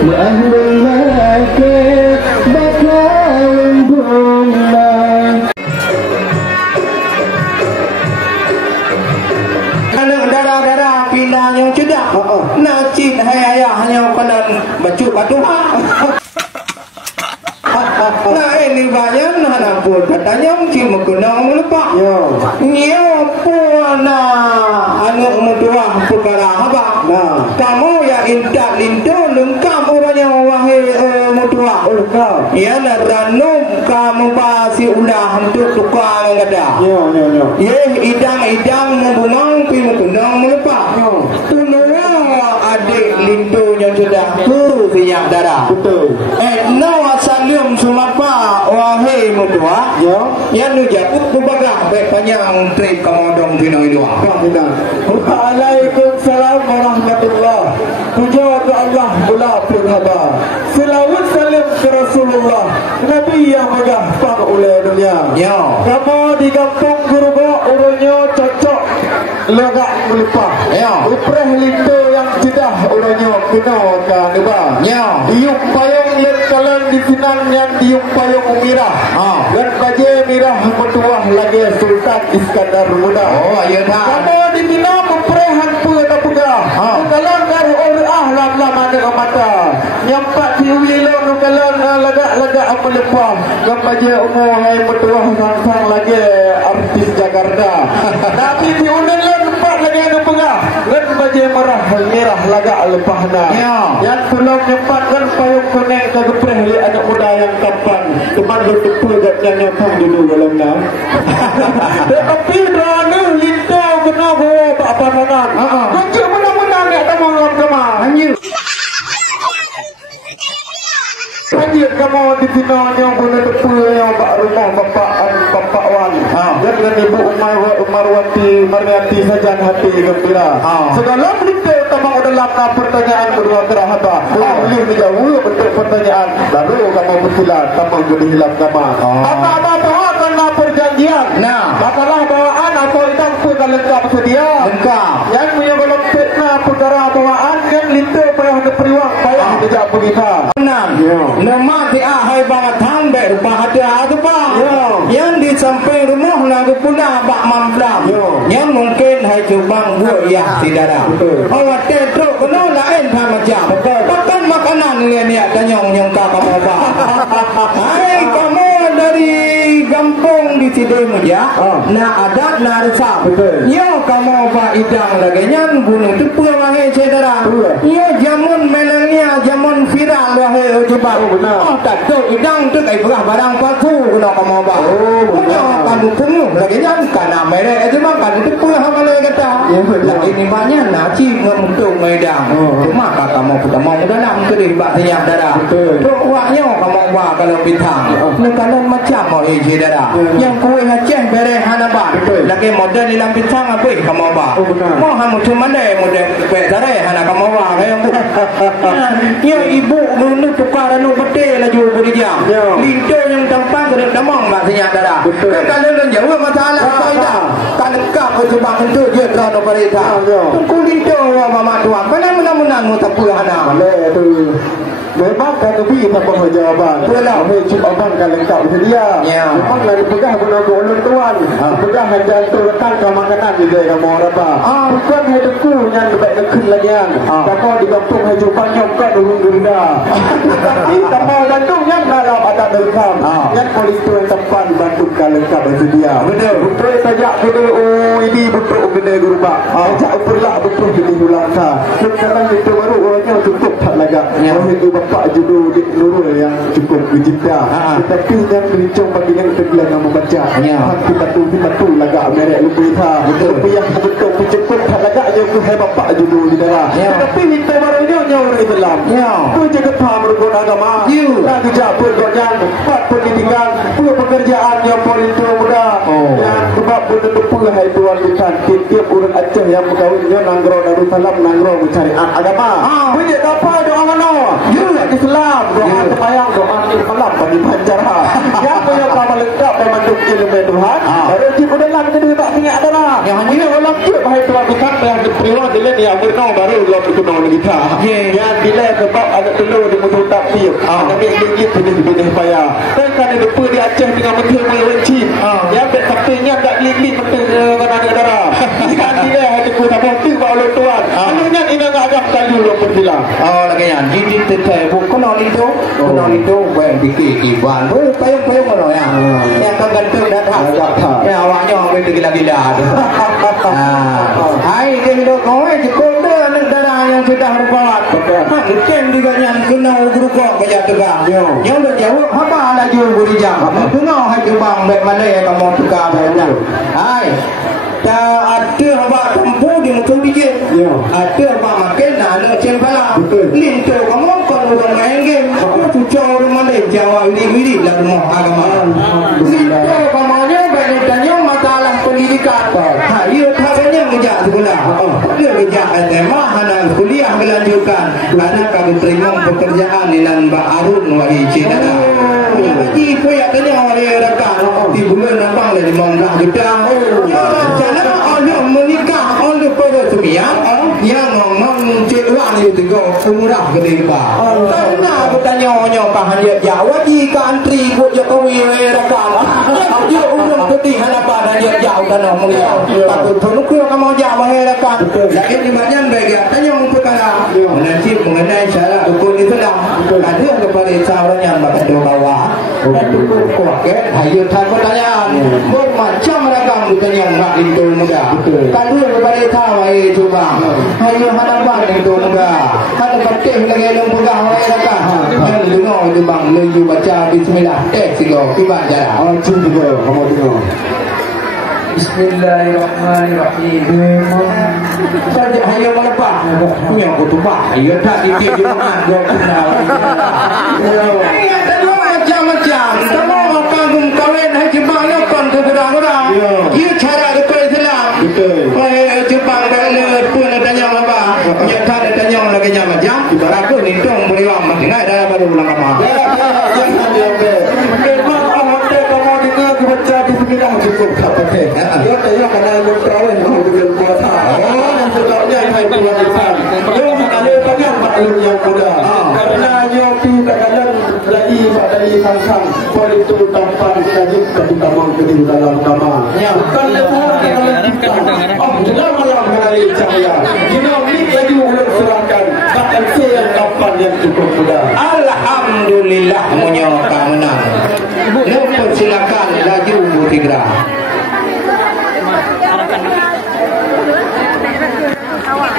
لأهل المكة بكاء بولا. Anak darah-darah pindahnya cedak. Nacit hai ayahnya kena bacuk batu. Nah ini banyak nak pun katanya mungkin mengenang melepak. Nyo puana anak muda perkara apa? Kamu ya indah lindu lengkap orangnya wahai muda. Ya nak ranum kamu pasti ulah untuk tukar ada. Ye idang membungang pi mengenang melepak. Adik lindunya sudah tu siap darah. Betul. No asalium sumapa wahai mutua. Yang nu jakut kubagah baik panjang trip kamodong binoi dua. Waalaikumsalam warahmatullah. Puja ke Allah pula berkhabar. Selawat salam ke Rasulullah, Nabi yang megah pang oleh dunia. Kamu di kampung Gurugo urunyo cocok legak melepah. Upreh lindu yang cedah urunyo kena ka neba. Diuk payung let kalan di sinang yang diuk payung umirah. Dan baje mirah metuah lagi Sultan Iskandar Muda. Kamu di tina upreh hanpu ta pegah. Kalan garu orah lam ada mata. Nyampak diwilo nu kalan legak melepah. Dan baje umur hai metuah sang lagi artis Jakarta. Tapi diundang tempat lagi nu pegah. Dan baje merah lagak lepahna. Yang belum nyempatkan payung konek ke gepreh li anak muda yang kapan teman betul gatnya nyotong dulu dalam na. Tetapi drone lindu kena bawa apa nanan. Kunci menang-menang ya tamang lam kama. Anjir kamu di finalnya boleh tepul yang bak rumah bapak wan. Dan dengan ibu Umarwati Marniati saja hati gembira. Segala berita tamang dalam pertanyaan kedua kerahaba. Boleh menjawab bentuk pertanyaan. Lalu kamu bersilat tamang boleh hilang kama. Apa bawakan perjanjian. Makalah bawaan atau hitam pun lengkap sedia. Yang punya belum fitnah perkara bawaan yang lintu payah periwang payah kejap begitu. Nama dia hai bangat hang dek rupa hati tu bang. Yang di samping rumah nak pula bak mamplam. Yang mungkin hai cubang buat ya tidak ada. Awak teruk kena lain macam. Bahkan makanan ni ada nyong kamu bang. Hai kamu dari kampung di Sidomuja. Nak adat nak resap. Yo kamu bak idang lagi nyan gunung tepu wahai saudara. Yo jamun menangnya jamun viral wahai coba. Tak tahu idang tu kai berah barang palsu kena kamu bang. Kamu penuh lagi nyan kana merek itu mah kan tepu hang kalau kata. Lagi ni banyak naci ngemuntung medang. Cuma kamu pertama dalam kedai bak senyap darah. Tu waknya kamu bak kalau bintang. Kalau macam mau darah. Yang kue Aceh bere hanabat. Lagi model dalam bintang apa kamu bak. Mau hang macam mana model kue darah hana kamu bak. Yang ibu nu tukar nu betul laju berjam. Lindu yang tampak kedek damang bak senyap darah. Kalau lu jauh masalah faedah. Tak lengkap untuk bang untuk je drone operator. Tunggu lindu mama tuan. Mana mu tak pula hana. Tu. Memang kan lebih tanpa jawaban. Itulah jawaban kan lengkap sedia. Memang lagi pegang guna golong tuan. Pegang hanya tu letak ke makanan di dalam kamu apa. Bukan hanya tu yang lebih dekat lagi yang. Kalau di kampung hanya panjang kan urung gerinda. Tapi kamu bantung yang dalam ada lengkap. Yang polis tu yang tempat bantu kan lengkap sedia. Betul. Betul saja betul. Oh ini betul gede gurba. Jak perlah betul jadi ulangsa. Sekarang itu baru orangnya tutup tak lagi. Itu bapak judul di Nurul yang cukup berjita. Tetapi yang berincang bagi yang terbilang yang membaca. Kita tu lagak merek lupa kita. Tapi yang betul cukup tak lagak je ke hai bapak judul di dalam. Tetapi kita barunya nyawa di dalam. Tu je ketah merukun agama. Lagi jak pergodan, empat pendidikan, pula pekerjaan yang polis tua muda. Yang sebab betul-betul hai tuan bukan tiap orang Aceh yang berkahwinnya nanggro Darussalam nanggro mencari agama. Punya apa doa mana? umat Islam doa sembahyang doa malam bagi pancara. Yang punya sama lengkap dan manduk ilmu Tuhan. Baru jika dalam kita tak ingat adalah. Yang ini orang tu bahaya Tuhan bukan yang terima dia ni yang benar baru dia berguna dengan kita. Yang bila sebab ada telur di mulut tak tiup. Nabi lagi pilih payah. Dan kan dia lupa di Aceh dengan menteri menci. Yang bet sampingnya tak lili menteri dengan darah. Yang bila hati ku tak boleh bawa oleh Tuhan. Anunya ini enggak ada kali lu pergila. Lagi yang jadi tetap bukan orang itu bukan fikir iban. Payung orang yang kan gantung datang. Ya awaknya orang itu gila-gila tu. Hai dia hidup kau cukup dah negara yang sudah berbuat. Mungkin juga yang kena ugur-ugur banyak tegak. Yang dah jauh apa laju berijak. Tengok hai bang baik mana yang kamu tukar banyak. Hai. Ada apa tempuh di muka biji. Ada apa makan nak cempala. Lintu kamu kalau orang main game. Aku cucuk rumah dia jawab ini lah rumah agama. Lintu kamunya banyak tanya masalah pendidikan. Ia takkannya menjak sekolah. Dia menjak SMA anak kuliah melanjutkan. Anak kami terima pekerjaan di Nanba Arun wahai Cina. Haji punya tanya orang rakan di bulan abang dari Mongkah kita. Jangan orang menikah orang pada sembiang yang ngomong cewek ni tengok umrah ke depa. Karena bertanya pahan dia jawab jika antri buat Jokowi rakan. Dia umum putih apa dan dia jauh dan ngomong dia. Takut tolong kamu jawab rakan. Lagi di bagian bagian tanya perkara nanti mengenai syarat hukum Islam. Ada kepada orang yang makan bawah. Dan cukup kuat ayo tak pertanyaan bermacam ragam bertanya mak itu muda kalau kepada tahu itu bang ayo hadapan itu muda ada pakai lagi yang pegang oleh rakan yang dengar itu bang leju baca bismillah sigo kibat jalan juga kamu dengar Bismillahirrahmanirrahim. Saja hanya melepas. Yang kutubah. Ia tak dikit di mana dia kenal. Ia tentu macam-macam. Semua panggung kawin haji banglakan ke kurang-kurang. Ia cara ke Islam. Jepang balik pun tanya apa. Ia tak ada tanya lagi macam. Aku ni dong beriwang masih naik dah baru ulang kamar. Baca bismillah cukup tak pakai. Dia tanya kena berterawih mau dengan puasa. Yang sebabnya hai Tuhan Islam. Yang ada banyak maklum yang muda. Karena yang kita kadang lagi dari sang politik tampan sajib ketika mengikuti dalam nama. Bukan semua kalau kita dalam malam hari cahaya. Jika ini lagi ulun serahkan akan saya tampan yang cukup muda. Alhamdulillah menyokong menang. Silakan laju Bu Tigra. Awak.